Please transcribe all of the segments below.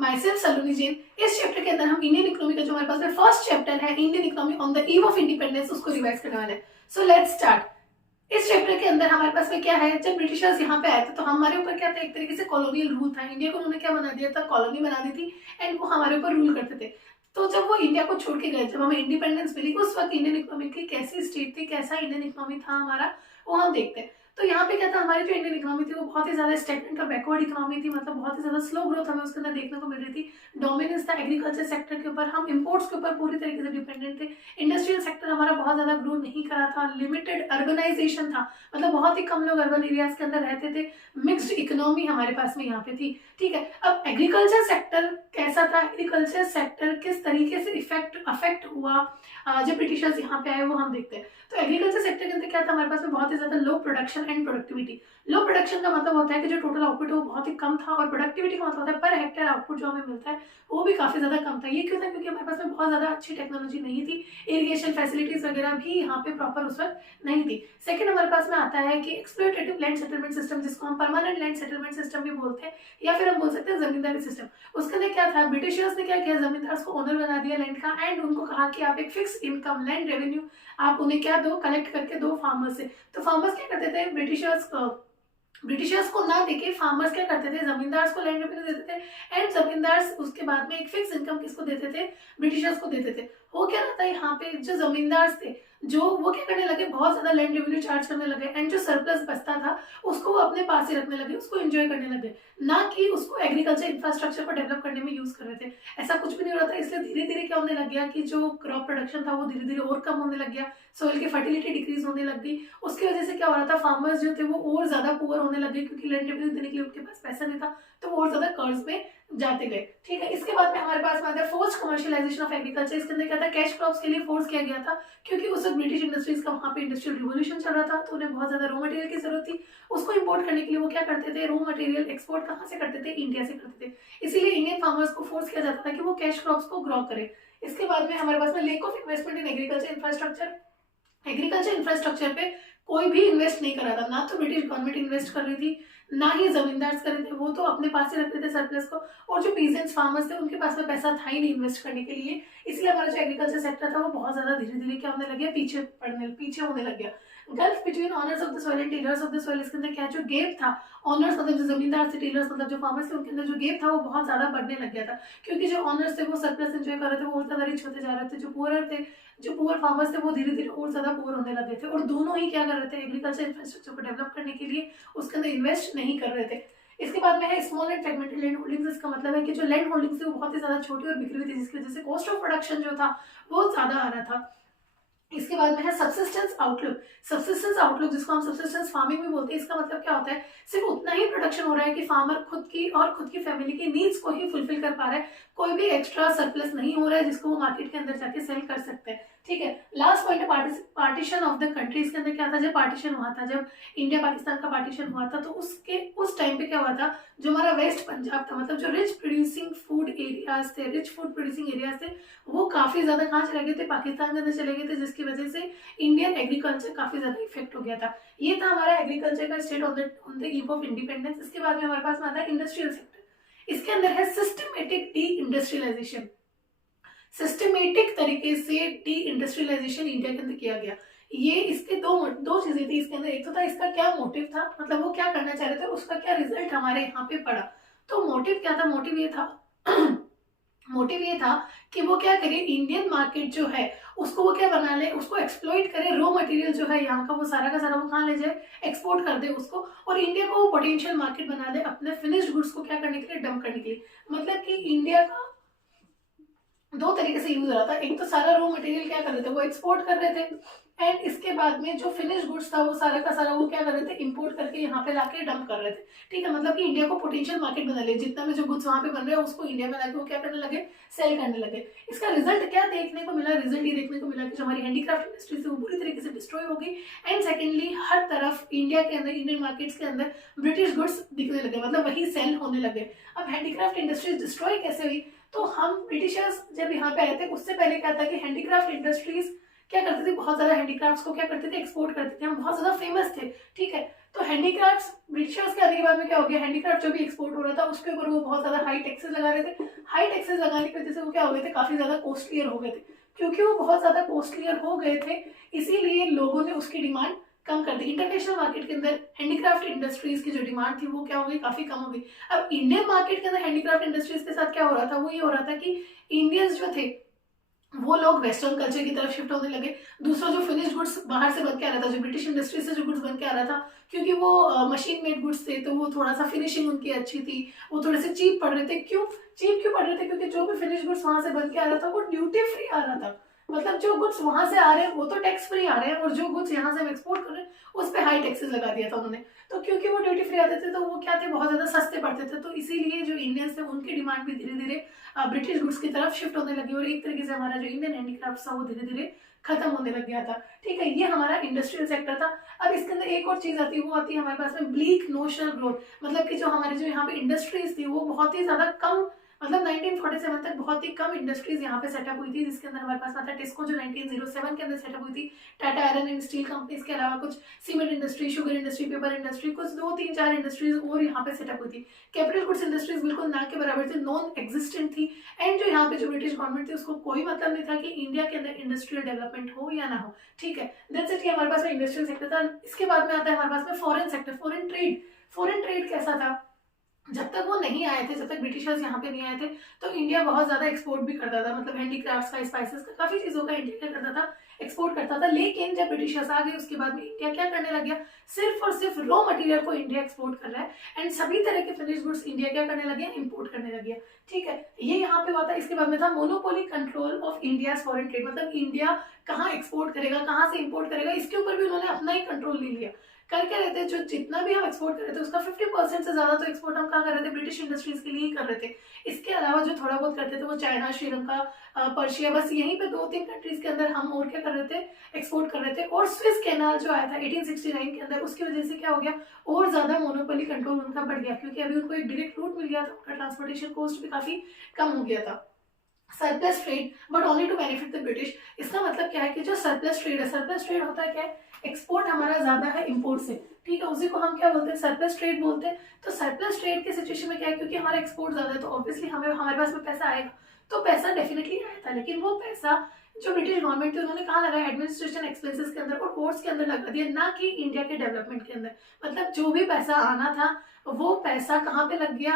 My self सलोनी जैन। इस chapter के अंदर हम इंडियन इकोनॉमी का जो हमारे पास में फर्स्ट चैप्टर है Indian economy on the eve of independence उसको रिवाइज करने वाले हैं। So let's start. इस चैप्टर के अंदर हमारे पास में क्या है, जब ब्रिटिशर्स यहाँ पे आए थे तो हमारे ऊपर क्या था, एक तरीके से कॉलोनियल रूल था। इंडिया को उन्होंने क्या बना दिया था, कॉलोनी बना दी थी एंड वो हमारे ऊपर रूल करते थे। तो जब वो इंडिया को छोड़ के गए, जब हमें इंडिपेंडेंस मिली, उस वक्त इंडियन इकोनॉमी की कैसी स्टेट थी, कैसा इंडियन इकोनॉमी था हमारा, वो हम देखते हैं। तो यहाँ पे क्या था, हमारी जो इंडियन इकोनॉमी थी वो बहुत ही ज्यादा स्टैग्नेंट और बैकवर्ड इकोनॉमी थी, मतलब बहुत ही ज्यादा स्लो ग्रोथ हमें उसके अंदर देखने को मिल रही थी। डोमिनेंस था एग्रीकल्चर सेक्टर के ऊपर, हम इंपोर्ट्स के ऊपर पूरी तरीके से डिपेंडेंट थे। इंडस्ट्रियल सेक्टर हमारा बहुत ज्यादा ग्रो नहीं करा था, लिमिटेड अर्बनाइजेशन था, मतलब बहुत ही कम लोग अर्बन एरियाज के अंदर रहते थे। मिक्स्ड इकोनॉमी हमारे पास में यहाँ पे थी, ठीक है। अब एग्रीकल्चर सेक्टर कैसा था, एग्रीकल्चर सेक्टर किस तरीके से अफेक्ट हुआ जब ब्रिटिशर्स यहाँ पे आए, वो हम देखते हैं। तो एग्रीकल्चर सेक्टर के अंदर क्या था, हमारे पास में बहुत ही ज्यादा low production and productivity. Low production का मतलब होता है कि जो टोटल आउटपुट है वो बहुत ही कम था, और प्रोडक्टिविटी का मतलब होता है पर हेक्टेयर आउटपुट जो हमें मिलता है वो भी काफी ज्यादा कम था। ये क्यों था, क्योंकि हमारे पास में बहुत ज्यादा अच्छी टेक्नोलॉजी नहीं थी, इरिगेशन फैसिलिटीज वगैरह भी यहाँ पे प्रॉपर उस वक्त नहीं थी। सेकंड हमारे पास में आता है कि एक्सप्लॉयटेटिव लैंड सेटलमेंट सिस्टम, जिसको हम परमानेंट लैंड सेटलमेंट सिस्टम भी बोलते हैं, या फिर हम बोल सकते हैं जमींदारी सिस्टम। उसके अंदर क्या था, ब्रिटिशर्स ने क्या किया, जमींदार्स को ओनर बना दिया लैंड का, एंड उनको कहा कि आप एक फिक्स इनकम लैंड रेवेन्यू आप उन्हें क्या दो, कलेक्ट करके दो फार्मर्स से। तो फार्मर्स क्या करते थे, ब्रिटिशर्स को ना देके फार्मर्स क्या करते थे, जमींदार्स को लैंड रेवेन्यू देते थे, एंड जमींदार्स उसके बाद में एक फिक्स इनकम किसको देते थे, ब्रिटिशर्स को देते थे। हो क्या रहता है यहाँ पे, जो जमींदार थे जो वो क्या करने लगे, बहुत ज्यादा लैंड रेवेन्यू चार्ज करने लगे, एंड जो सरप्लस बचता था उसको वो अपने पास ही रखने लगे, उसको एंजॉय करने लगे, ना कि उसको एग्रीकल्चर इंफ्रास्ट्रक्चर को डेवलप करने में यूज कर रहे थे। ऐसा कुछ भी नहीं हो रहा था। इसलिए धीरे धीरे क्या होने लग गया कि जो क्रॉप प्रोडक्शन था वो धीरे धीरे और कम होने लग गया, सोइल की फर्टिलिटी डिक्रीज होने लग गई। उसकी वजह से क्या हो रहा था, फार्मर्स जो थे वो और ज्यादा पुअर होने लगे, क्योंकि लैंड रेवेन्यू देने के लिए उनके पास पैसा नहीं था, तो वो और ज्यादा कर्ज में जाते गए, ठीक है। इसके बाद में हमारे पास में आता है फोर्स्ड कमर्शियलाइजेशन ऑफ एग्रीकल्चर। इसके अंदर क्या था, कैश क्रॉप्स के लिए फोर्स किया गया था, क्योंकि उस वक्त ब्रिटिश इंडस्ट्रीज का वहाँ पे इंडस्ट्रियल रिवोल्यूशन चल रहा था, तो उन्हें बहुत ज्यादा रॉ मटेरियल की जरूरत थी। उसको इंपोर्ट करने के लिए वो क्या करते थे, रॉ मटेरियल एक्सपोर्ट कहाँ से करते थे, इंडिया से करते थे। इसीलिए इंडियन फार्मर्स को फोर्स किया जाता था कि वो कैश क्रॉप्स को ग्रो करे। इसके बाद में हमारे पास में lake of investment in agriculture infrastructure. Agriculture infrastructure पे कोई भी इन्वेस्ट नहीं कर रहा था, ना तो ब्रिटिश गवर्नमेंट इन्वेस्ट कर रही थी, ना ही जमींदार कर रहे थे, वो तो अपने पास ही रख रहे थे सरप्लस को, और जो पीजेंट्स फार्मर्स थे उनके पास में पैसा था ही नहीं इन्वेस्ट करने के लिए। इसलिए हमारा जो एग्रीकल्चर सेक्टर था वो बहुत ज्यादा धीरे धीरे क्या होने लग गया, पीछे होने लग गया। Gulf between owners of the soil and tillers of the soil, इसके अंदर क्या जो गैप था, ऑनर्स मतलब जो जमींदार थे, टीलर्स मतलब जो फार्मर्स थे, उनके अंदर जो गैप था वो बहुत ज्यादा बढ़ने लग गया था, क्योंकि जो ऑनर्स थे वो सरप्लस एंजॉय कर रहे थे, वो और ज्यादा रिच होते जा रहे थे। जो पुअर फार्मर्स थे वो धीरे धीरे और ज्यादा पुअर होने लगे थे, और दोनों ही क्या कर रहे थे, एग्रीकल्चर इंफ्रास्ट्रक्चर को डेवलप करने के लिए उसके अंदर इन्वेस्ट नहीं कर रहे थे। इसके बाद में है small and fragmented land holdings. इसका मतलब है कि जो लैंड होल्डिंग्स थी वो बहुत ही ज्यादा छोटी और बिखरी हुई थी, जिसकी वजह से कॉस्ट ऑफ प्रोडक्शन जो था वो ज्यादा आ रहा था। इसके बाद में है सब्सिस्टेंस आउटलुक। सब्सिस्टेंस आउटलुक जिसको हम सब्सिस्टेंस फार्मिंग भी बोलते हैं, इसका मतलब क्या होता है, सिर्फ उतना ही प्रोडक्शन हो रहा है कि फार्मर खुद की और खुद की फैमिली की नीड्स को ही फुलफिल कर पा रहा है, कोई भी एक्स्ट्रा सरप्लस नहीं हो रहा है जिसको वो मार्केट के अंदर जाके सेल कर सकते हैं, ठीक है। लास्ट पॉइंट है पार्टीशन ऑफ द कंट्री। इसके अंदर क्या था, जब पार्टीशन हुआ था, जब इंडिया पाकिस्तान का पार्टीशन हुआ था, तो उस टाइम पे क्या हुआ था, जो हमारा वेस्ट पंजाब था, मतलब जो रिच प्रोड्यूसिंग फूड एरियाज थे, रिच फूड प्रोड्यूसिंग एरियाज थे, वो काफी ज्यादा कहाँ चले गए थे, पाकिस्तान के अंदर चले गए थे, जिसकी वजह से इंडियन एग्रीकल्चर काफी ज्यादा इफेक्ट हो गया था। ये था हमारा एग्रीकल्चर का state on the eve of independence. इसके बाद में हमारे पास में आता है इंडस्ट्रियल सेक्टर। इसके अंदर है सिस्टमेटिक डी इंडस्ट्रियलाइजेशन। सिस्टमेटिक तरीके से डी इंडस्ट्रियलाइजेशन इंडिया के अंदर किया गया। ये इसके दो चीजें थी इसके अंदर। एक तो था इसका क्या मोटिव था, मतलब वो क्या करना चाह रहे थे, उसका क्या रिजल्ट हमारे यहाँ पे पड़ा। तो मोटिव क्या था, मोटिव ये था कि वो क्या करे, इंडियन मार्केट जो है उसको वो क्या बना ले, उसको एक्सप्लॉइट करे, रॉ मटेरियल जो है यहाँ का वो सारा का सारा वो कहाँ ले जाए, एक्सपोर्ट कर दे उसको, और इंडिया को वो पोटेंशियल मार्केट बना दे अपने फिनिश्ड गुड्स को क्या करने के लिए, डंप करने के लिए। मतलब कि इंडिया का दो तरीके से यूज हो रहा था। एक तो सारा रॉ मटेरियल क्या कर रहे थे, वो एक्सपोर्ट कर रहे थे, एंड इसके बाद में जो फिनिश गुड्स था वो सारा का सारा वो क्या कर रहे थे, इंपोर्ट करके यहाँ पे लाके डंप कर रहे थे, ठीक है। मतलब कि इंडिया को पोटेंशियल मार्केट बना लिया, जितना भी जो गुड्स वहाँ पे बन रहे हैं उसको इंडिया में लाके वो क्या करने लगे, सेल करने लगे। इसका रिजल्ट क्या देखने को मिला, रिजल्ट ये देखने को मिला कि जो हमारी हैंडीक्राफ्ट इंडस्ट्री थी वो पूरी तरीके से डिस्ट्रॉय हो गई, एंड सेकेंडली हर तरफ इंडिया के अंदर, इंडियन मार्केट्स के अंदर ब्रिटिश गुड्स दिखने लगे, मतलब वही सेल होने लगे। अब हैंडीक्राफ्ट इंडस्ट्रीज डिस्ट्रॉय कैसे हुई, तो हम ब्रिटिशर्स जब यहाँ पे आए थे उससे पहले क्या था कि हैंडीक्राफ्ट इंडस्ट्रीज क्या करते थे, बहुत ज्यादा हैंडीक्राफ्ट्स को क्या करते थे, एक्सपोर्ट करते थे, हम बहुत ज्यादा फेमस थे, ठीक है। तो हैंडीक्राफ्ट्स ब्रिटिशर्स के आने के बाद में क्या हो गया, हैंडीक्राफ्ट जो भी एक्सपोर्ट हो रहा था उसके ऊपर वो बहुत ज्यादा हाई टैक्सेस लगा रहे थे। हाई टैक्सेस लगाने की वजह से वो क्या हो गए थे, काफी ज्यादा कॉस्टलियर हो गए थे। क्योंकि वो बहुत ज्यादा कॉस्टलियर हो गए थे इसीलिए लोगों ने उसकी डिमांड कम कर दी। इंटरनेशनल मार्केट के अंदर हैंडीक्राफ्ट इंडस्ट्रीज की जो डिमांड थी वो क्या हो गई, काफी कम हो गई। अब इंडियन मार्केट के अंदर हैंडीक्राफ्ट इंडस्ट्रीज के साथ क्या हो रहा था, वो ये हो रहा था कि इंडियंस जो थे वो लोग वेस्टर्न कल्चर की तरफ शिफ्ट होने लगे। दूसरा जो फिनिश गुड्स बाहर से बन के आ रहा था, जो ब्रिटिश इंडस्ट्री से जो गुड्स बन के आ रहा था, क्योंकि वो मशीन मेड गुड्स थे तो वो थोड़ा सा फिनिशिंग उनकी अच्छी थी, वो थोड़े से चीप पड़ रहे थे। क्यों चीप क्यों पड़ रहे थे, क्योंकि जो भी फिनिश गुड्स वहां से बन के आ रहा था वो ड्यूटी फ्री आ रहा था। मतलब जो गुड्स वहां से आ रहे हैं वो तो टैक्स फ्री आ रहे हैं, और जो गुड्स यहाँ से हम एक्सपोर्ट कर रहे हैं उस पर हाई टैक्सेस लगा दिया था उन्होंने। तो क्योंकि वो ड्यूटी फ्री आते थे तो वो क्या थे, बहुत ज्यादा सस्ते पड़ते थे। तो इसीलिए जो इंडियंस थे उनकी डिमांड भी धीरे धीरे ब्रिटिश गुड्स की तरफ शिफ्ट होने लगी, और एक तरीके से हमारा जो इंडियन हैंडीक्राफ्ट था वो धीरे धीरे खत्म होने लग गया था। ठीक है, ये हमारा इंडस्ट्रियल सेक्टर था। अब इसके अंदर एक और चीज आती है, वो आती है हमारे पास में ब्लीक नोशनल ग्रोथ। मतलब कि जो हमारी जो यहाँ पे इंडस्ट्रीज थी वो बहुत ही ज्यादा कम, मतलब 1947 तक बहुत ही कम इंडस्ट्रीज यहाँ पे सेटअप हुई थी, जिसके अंदर हमारे पास आता है टिस्को जो 1907 के अंदर सेटअप हुई थी, Tata iron and steel companies के अलावा कुछ cement industry, sugar industry, paper industry, कुछ 2-3-4 इंडस्ट्रीज और यहाँ पे सेटअप हुई थी। कैपिटल गुड्स इंडस्ट्रीज बिल्कुल ना के बराबर थी, नॉन एग्जिस्टेंट थी। एंड जो यहाँ पे जो ब्रिटिश गवर्नमेंट थी उसको कोई मतलब नहीं था कि इंडिया के अंदर इंडस्ट्रियल डेवलपमेंट हो या ना हो। ठीक है, दैट्स इट, हमारे पास में इंडस्ट्रियल सेक्टर था। इसके बाद में आता है हमारे पास में foreign sector, foreign trade. Foreign trade कैसा था, जब तक वो नहीं आए थे, जब तक ब्रिटिशर्स यहाँ पे नहीं आए थे तो इंडिया बहुत ज्यादा एक्सपोर्ट भी करता था। मतलब हैंडीक्राफ्ट्स का, स्पाइसेस का, काफी चीजों का इंडिया क्या करता था, एक्सपोर्ट करता था। लेकिन जब ब्रिटिशर्स आ गए उसके बाद में इंडिया क्या करने लग गया, सिर्फ और सिर्फ रॉ मटेरियल को इंडिया एक्सपोर्ट कर रहा है, एंड सभी तरह के फिनिश गुड्स इंडिया क्या करने लग गया, इंपोर्ट करने लग गया। ठीक है, ये यहाँ पे हुआ था। इसके बाद में था monopoly control of India foreign trade. मतलब इंडिया कहाँ एक्सपोर्ट करेगा, कहाँ से इंपोर्ट करेगा, इसके ऊपर भी उन्होंने अपना ही कंट्रोल ले लिया। कर क्या रहे थे, जो जितना भी हम एक्सपोर्ट कर रहे थे उसका 50% से ज्यादा तो एक्सपोर्ट हम कहाँ कर रहे थे, ब्रिटिश इंडस्ट्रीज के लिए ही कर रहे थे। इसके अलावा जो थोड़ा बहुत करते थे वो चाइना, श्रीलंका, पर्शिया, बस यहीं पे 2-3 कंट्रीज के अंदर हम और क्या कर रहे थे, एक्सपोर्ट कर रहे थे। और स्विस कैनाल जो आया था 1869 के अंदर, उसकी वजह से क्या हो गया, और ज्यादा मोनोपोली कंट्रोल उनका बढ़ गया, क्योंकि अभी उनको एक डायरेक्ट रूट मिल गया था, उनका ट्रांसपोर्टेशन कॉस्ट भी काफी कम हो गया था। Surplus trade but only to benefit the British. इसका मतलब क्या है कि जो सरप्लस ट्रेड है, सरप्लस ट्रेड होता है क्या है, एक्सपोर्ट हमारा ज्यादा है इम्पोर्ट से। ठीक है, उसी को हम क्या बोलते हैं, सरप्लस ट्रेड बोलते हैं। तो सरप्लस ट्रेड के सिचुएशन में क्या है, क्योंकि हमारा एक्सपोर्ट ज्यादा है तो ऑब्वियसली हमें हमारे पास में पैसा आएगा। तो पैसा डेफिनेटली आया था, लेकिन वो पैसा जो ब्रिटिश गवर्नमेंट थी उन्होंने कहाँ लगाया, एडमिनिस्ट्रेशन एक्सपेंसेस के अंदर और कोर्ट्स के अंदर लगा दिया, ना कि इंडिया के डेवलपमेंट के अंदर। मतलब जो भी पैसा आना था वो पैसा कहाँ पे लग गया,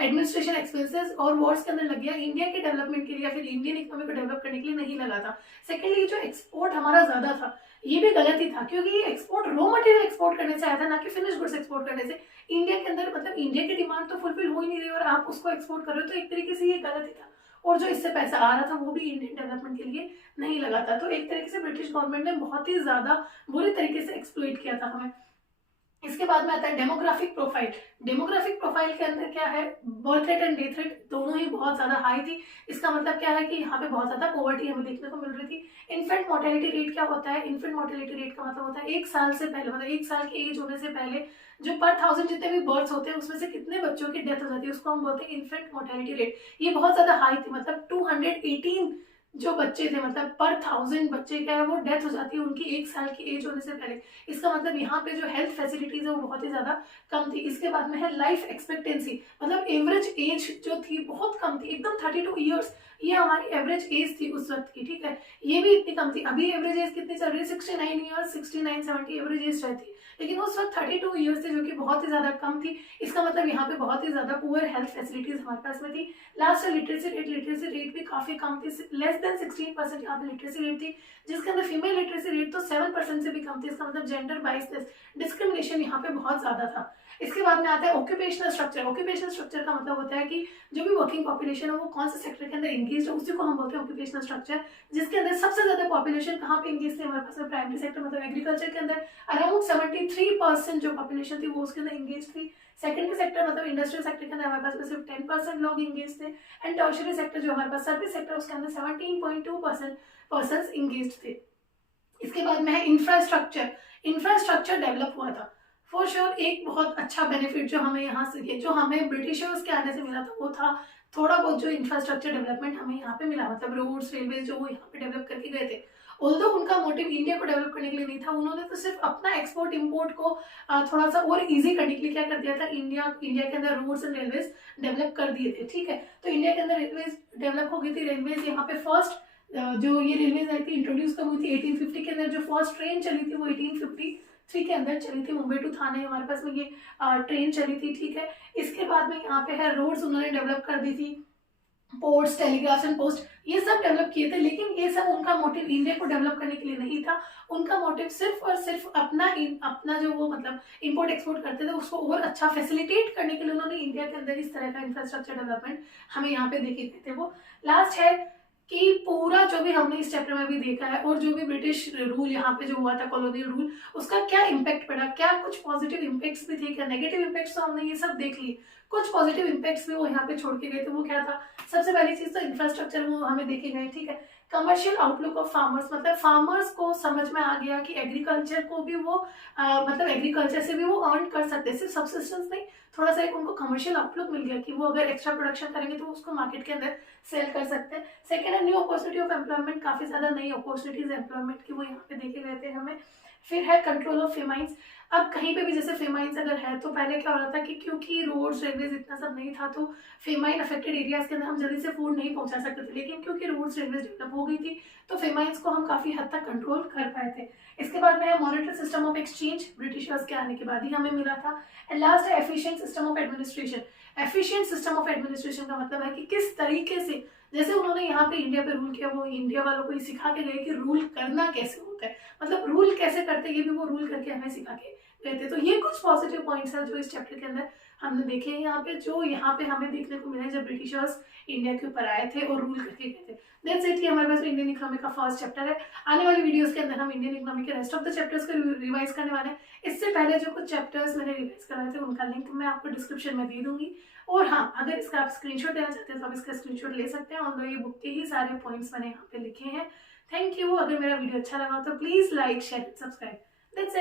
एडमिनिस्ट्रेशन एक्सपेंसेस और वॉर्स के अंदर लग गया, इंडिया के डेवलपमेंट के लिए या फिर इंडियन इकोनॉमी को डेवलप करने के लिए नहीं लगा था। सेकेंडली, जो एक्सपोर्ट हमारा ज्यादा था ये भी गलत ही था, क्योंकि ये एक्सपोर्ट रॉ मटेरियल एक्सपोर्ट करने से आया था, ना कि फिनिश गुड्स एक्सपोर्ट करने से। इंडिया के अंदर मतलब इंडिया की डिमांड तो फुलफिल हो ही नहीं रही और आप उसको एक्सपोर्ट कर रहे हो, तो एक तरीके से ये गलत ही था। और जो इससे पैसा आ रहा था वो भी इंडियन डेवलपमेंट के लिए नहीं लगा था। तो एक तरीके से ब्रिटिश गवर्नमेंट ने बहुत ही ज्यादा बुरी तरीके से एक्सप्लॉइट किया था हमें। इसके बाद में आता है डेमोग्राफिक प्रोफाइल। डेमोग्राफिक प्रोफाइल के अंदर क्या है, birth rate and death rate दोनों ही बहुत ज्यादा हाई थी। इसका मतलब क्या है कि यहाँ पे बहुत ज्यादा पॉवर्टी हमें देखने को मिल रही थी। इन्फेंट मोर्टेलिटी रेट क्या होता है, इन्फेंट मोर्टेलिटी रेट का मतलब होता है 1 साल से पहले, मतलब 1 साल की एज होने से पहले जो पर 1000 जितने भी बर्थ्स होते हैं उसमें से कितने बच्चों की डेथ हो जाती है, उसको हम बोलते हैं इन्फेंट मोर्टेलिटी रेट। ये बहुत ज्यादा हाई थी, मतलब 218 जो बच्चे थे, मतलब पर 1000 बच्चे क्या है वो डेथ हो जाती है उनकी 1 साल की एज होने से पहले। इसका मतलब यहाँ पे जो हेल्थ फैसिलिटीज है वो बहुत ही ज्यादा कम थी। इसके बाद में है लाइफ एक्सपेक्टेंसी, मतलब एवरेज एज जो थी बहुत कम थी, एकदम 32 ईयर्स ये हमारी एवरेज एज थी उस वक्त की। ठीक है, ये भी इतनी कम थी। अभी एवरेज एज कितनी चल रही है, 69 ईयर्स, 69-70 एवरेज एज रहती है, लेकिन उस वक्त 32 ईयर्स थे, जो कि बहुत ही ज्यादा कम थी। इसका मतलब यहाँ पे बहुत ही ज्यादा पुअर हेल्थ फैसिलिटीज हमारे पास में थी। लास्ट लिटरेसी रेट भी काफी कम थी, लेस देन 16% यहाँ पे लिटरेसी रेट थी, जिसके अंदर फीमेल लिटरेसी रेट तो 7% से भी कम थी। इसका मतलब जेंडर बाइसनेस, डिस्क्रिमिनेशन यहाँ पे बहुत ज्यादा था। इसके बाद में आता है ऑक्यूपेशनल स्ट्रक्चर। ऑक्यूपेशनल स्ट्रक्चर का मतलब होता है कि जो भी वर्किंग पॉपुलेशन है वो कौन से सेक्टर के अंदर इंगेज है, उसी को हम बोलते हैं ऑक्यूपेशनल स्ट्रक्चर। जिसके अंदर सबसे ज्यादा पॉपुलेशन कहाँ पे इंगेज थी, हमारे पास में प्राइमरी सेक्टर मतलब एग्रीकल्चर के अंदर अराउंड 73% जो पॉपुलेशन थी वो उसके अंदर इंगेज थी। सेकेंडरी सेक्टर मतलब इंडस्ट्रियल सेक्टर के अंदर हमारे पास में सिर्फ 10% लोग इंगेज थे। एंड टर्शियरी सेक्टर जो हमारे पास सर्विस सेक्टर उसके अंदर 17.2% पर्सन इंगेज थे। इसके बाद में है इंफ्रास्ट्रक्चर। इंफ्रास्ट्रक्चर डेवलप हुआ था फॉर श्योर। एक बहुत अच्छा बेनिफिट जो हमें यहाँ से, जो हमें ब्रिटिशर्स के आने से मिला था वो था थोड़ा बहुत जो इंफ्रास्ट्रक्चर डेवलपमेंट हमें यहाँ पे मिला, मतलब रोड्स, रेलवे जो वो यहाँ पे डेवलप करके गए थे। ऑल्दो उनका मोटिव इंडिया को डेवलप करने के लिए नहीं था, उन्होंने तो सिर्फ अपना एक्सपोर्ट इंपोर्ट को थोड़ा सा और इजी करने के लिए क्या कर दिया था, इंडिया के अंदर रोड्स एंड रेलवेज डेवलप कर दिए थे। ठीक है, तो इंडिया के अंदर रेलवेज डेवलप हो गई थी। रेलवेज यहाँ पे फर्स्ट जो ये रेलवेज आई थी इंट्रोड्यूस कब हुई थी 1850 के अंदर। जो फर्स्ट ट्रेन चली थी वो 1853 के अंदर चली थी, मुंबई टू थाने हमारे पास में ये ट्रेन चली थी। ठीक है, इसके बाद में यहाँ पे है रोड्स उन्होंने डेवलप कर दी थी, पोर्ट्स, टेलीग्राफ एंड पोस्ट, ये सब डेवलप किए थे। लेकिन ये सब उनका मोटिव इंडिया को डेवलप करने के लिए नहीं था, उनका मोटिव सिर्फ और सिर्फ अपना जो वो मतलब इंपोर्ट एक्सपोर्ट करते थे उसको और अच्छा फैसिलिटेट करने के लिए उन्होंने इंडिया के अंदर इस तरह का इंफ्रास्ट्रक्चर डेवलपमेंट हमें यहाँ पे देखे गए थे। वो लास्ट है कि पूरा जो भी हमने इस चैप्टर में भी देखा है और जो भी ब्रिटिश रूल यहाँ पे जो हुआ था, कॉलोनियल रूल, उसका क्या इम्पैक्ट पड़ा, क्या कुछ पॉजिटिव इम्पैक्ट्स भी थे, क्या नेगेटिव इम्पैक्ट्स, तो हमने ये सब देख लिए। कुछ पॉजिटिव इम्पैक्ट्स भी वो यहाँ पे छोड़ के गए थे। वो क्या था, सबसे पहली चीज तो इंफ्रास्ट्रक्चर वो हमें देखे गए। ठीक है, कमर्शियल आउटलुक ऑफ फार्मर्स, मतलब फार्मर्स को समझ में आ गया कि एग्रीकल्चर को भी वो मतलब एग्रीकल्चर से भी वो अर्न कर सकते हैं, सिर्फ सब्सिस्टेंस नहीं, थोड़ा सा एक उनको कमर्शियल आउटलुक मिल गया कि वो अगर एक्स्ट्रा प्रोडक्शन करेंगे तो उसको मार्केट के अंदर सेल कर सकते हैं। सेकेंड है न्यू अपॉर्चुनिटी ऑफ एम्प्लॉयमेंट, काफी ज्यादा नई अपॉर्चुनिटीज एम्प्लॉयमेंट की वो यहाँ पे देखे गए थे हमें। फिर है कंट्रोल ऑफ फेमाइंस। अब कहीं पे भी जैसे फेमाइंस अगर है तो पहले क्या हो रहा था कि क्योंकि रोड्स रेलवेज इतना सब नहीं था तो फेमाइन अफेक्टेड एरियाज के अंदर हम जल्दी से फूड नहीं पहुंचा सकते थे। लेकिन क्योंकि रोड्स रेलवेज डेवलप हो गई थी तो फेमाइंस को हम काफी हद तक कंट्रोल कर पाए थे। इसके बाद में है monetary system of exchange, Britishers के आने के बाद ही हमें मिला था। एंड लास्ट है efficient system of administration. Efficient system of administration का मतलब है कि किस तरीके से, जैसे उन्होंने यहाँ पे इंडिया पे रूल किया, वो इंडिया वालों को ये सिखा के गए कि रूल करना कैसे होता है, मतलब रूल कैसे करते हैं ये भी वो रूल करके हमें सिखा के गए थे। तो ये कुछ पॉजिटिव पॉइंट्स हैं जो इस चैप्टर के अंदर हमने देखे हैं यहाँ पे, जो यहाँ पे हमें देखने को मिले जब ब्रिटिशर्स इंडिया के ऊपर आए थे और रूल करके गए थे। दैट्स इट, ये हमारे पास इंडियन इकोनॉमी का फर्स्ट चैप्टर है। आने वाली वीडियोस के अंदर हम इंडियन इकोनॉमी के रेस्ट ऑफ द चैप्टर्स को रिवाइज करने वाले हैं। इससे पहले जो कुछ चैप्टर्स मैंने रिवाइज कराए थे उनका लिंक मैं आपको डिस्क्रिप्शन में दे दूंगी। और हाँ, अगर इसका आप स्क्रीनशॉट लेना चाहते हैं तो आप इसका स्क्रीनशॉट ले सकते हैं, और ये बुक के ही सारे पॉइंट्स मैंने यहाँ पे लिखे हैं। Thank you. अगर मेरा वीडियो अच्छा लगा तो please like, share, subscribe. That's it.